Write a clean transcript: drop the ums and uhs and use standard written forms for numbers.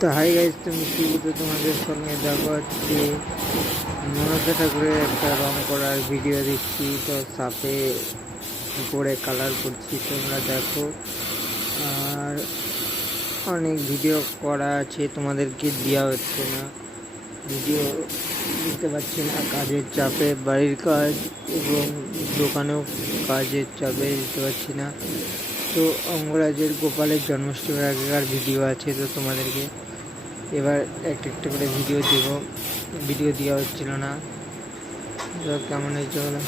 তো hi guys, তুমি শুরুতে তোমাদের সঙ্গে দেখো হচ্ছে মনসা ঠাকুরের একটা রং করার ভিডিও দিচ্ছি। তো সাপে করে কালার করছি, তোমরা দেখো। আর অনেক ভিডিও করা আছে, তোমাদেরকে দেওয়া হচ্ছে না, ভিডিও দিতে পারছি না, কাজের চাপে, বাড়ির কাজ এবং দোকানেও কাজের চাপে দিতে পারছি না। তো অঙ্গরাজের গোপালের জন্মাষ্টমীর আগেকার ভিডিও আছে, তো তোমাদেরকে এবার একটা একটা করে ভিডিও দেবো। ভিডিও দেওয়া হচ্ছিল না, কেমন হয়েছে বলো।